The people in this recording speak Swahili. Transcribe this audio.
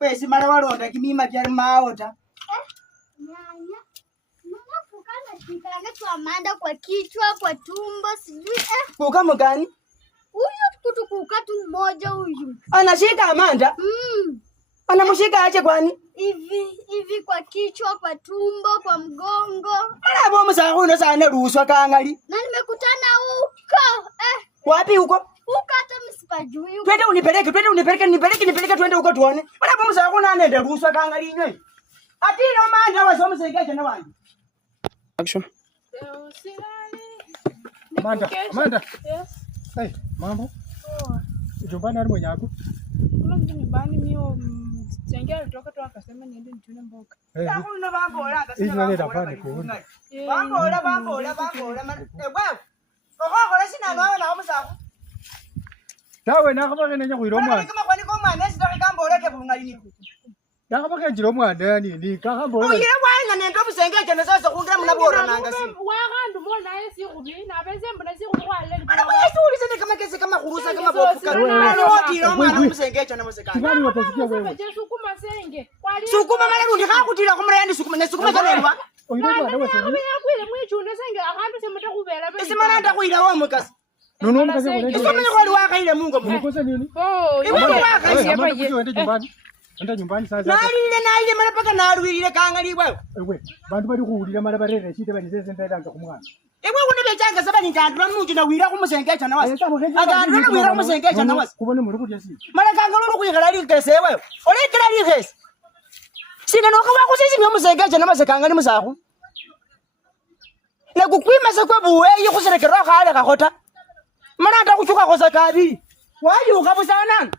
Pesi mara waronda kimima kya maota. Nyanya. Mama fukana tikanga tu Amanda kwa kichwa, kwa tumbo, sijui Kuka mgani? Huyu kutukuka tu mmoja huyu. Anashika Amanda? Anamshika aje kwani? Hivi kwa kichwa, kwa tumbo, kwa mgongo. Ala bomu za huno sana ruswa kangali. Na nimekutana huko. Wapi huko? Huko hata msipajui. Twende unipeleke twende huko tuone. Ala bomu za huno anaenda ruswa kangali nywe. Atino Amanda wasomusegeje na wangu. Action. Amanda. Yes. Hey, mambo? Poa. Jumbani hadi mwenye yako? Kuna mtu nyumbani mio mtengea alitoka tu akasema niende nichune mboga. Hakuna bambola akasema. Hizi ndio tafani kuona. Bambola. Wewe. Kokokole sina nawe na omusaku. Tawe nakabake nenya kuiroma. Kama kwani kwa mwana sitaki kambola ke bungalini. Nakabake jiroma ndani ni kakambola. Uyire wanga nendo busengeje nazo kungira munabora nanga si. Wakandu mbona yesi kubi na beze mbona si kukwale. Ana kuyesuri sene kama kesi kama kurusa kama bofuka. Ana woti roma na busengeje na musekana. Kibali watasikia wewe. Sukuma senge. Sukuma mara rundi kakutira kumrende sukuma zanelwa. Oyiroma ndawe senge. Yakwile mwichune senge akantu semata kubera bese. Isimana ndakuira wa mukasi. Nono mkaze kwa nini? Isomene kwa liwakaile Mungu Mungu. Unakosa nini? Oh, iwe wakaile hapa je. Ende nyumbani. Enda nyumbani sasa. Nalile mara paka narwirire kangali wewe. Ewe, bantu bali kuulira mara barere shite bali zeze ndayanga kumwana. Ewe kunebechanga sabani ngandwa munju na wira kumusengeja na wasi. Agandwa na wira kumusengeja na wasi. Kubone muri kujya si. Mara kangaluru kuyigala likese wewe. Ole kila likese. Sina noka wako sisi mumusengeja na wasi kangali musaku. Na kukwima se kwebuwe yikusere kero kale kakota. Mara ata kuchuka kosa kabi. Waji ukabusana.